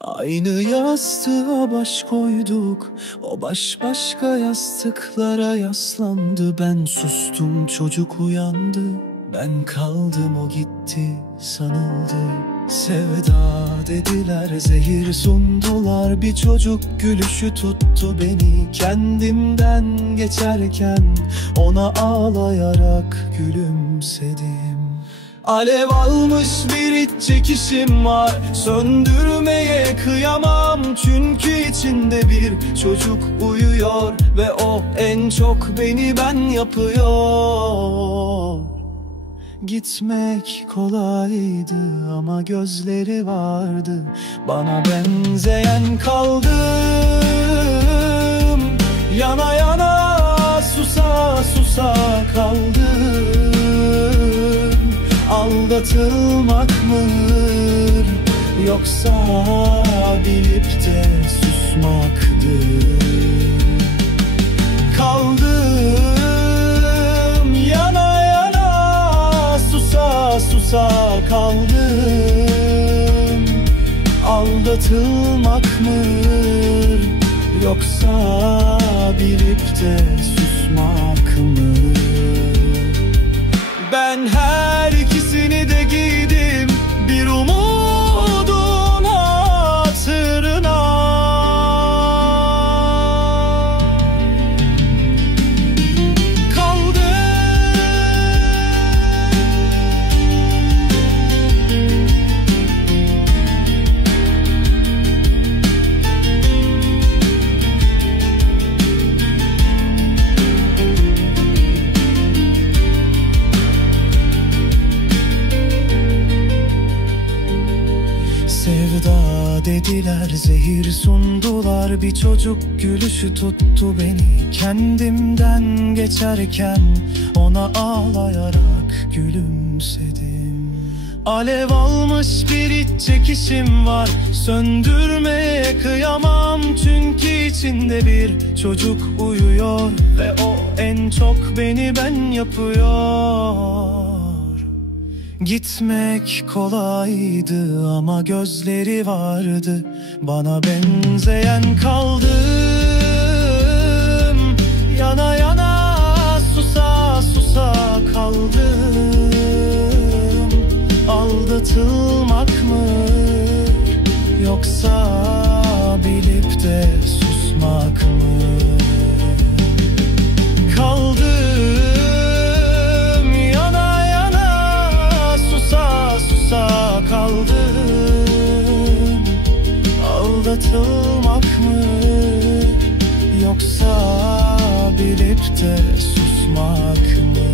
Aynı yastığa baş koyduk, o baş başka yastıklara yaslandı. Ben sustum, çocuk uyandı, ben kaldım, o gitti sanıldı. Sevda dediler, zehir sundular, bir çocuk gülüşü tuttu beni. Kendimden geçerken ona ağlayarak gülümsedim. Alev almış bir iç çekişim var, söndürmeye kıyamam. Çünkü içinde bir çocuk uyuyor ve o en çok beni ben yapıyor. Gitmek kolaydı ama gözleri vardı, bana benzeyen kaldım. Yana yana susa susa kaldım. Aldatılmak mı yoksa bilip de susmaktır? Kaldım yana yana susa susa kaldım. Aldatılmak mı yoksa bilip de susmak mı? Ben her ikisini de giydim, bir umudun hatırına. Kaldım. Sevda dediler, zehir sundular, bir çocuk gülüşü tuttu beni. Kendimden geçerken ona ağlayarak gülümsedim. Alev almış bir iç çekişim var, söndürmeye kıyamam. Çünkü içinde bir çocuk uyuyor ve o en çok beni ben yapıyor. Gitmek kolaydı ama gözleri vardı, bana benzeyen kaldım. Yana yana susa susa kaldım. Aldatılmak mı yoksa bilip de susmak mı? Kaldım. Kaldım. Aldatılmak mı yoksa bilip de susmak mı?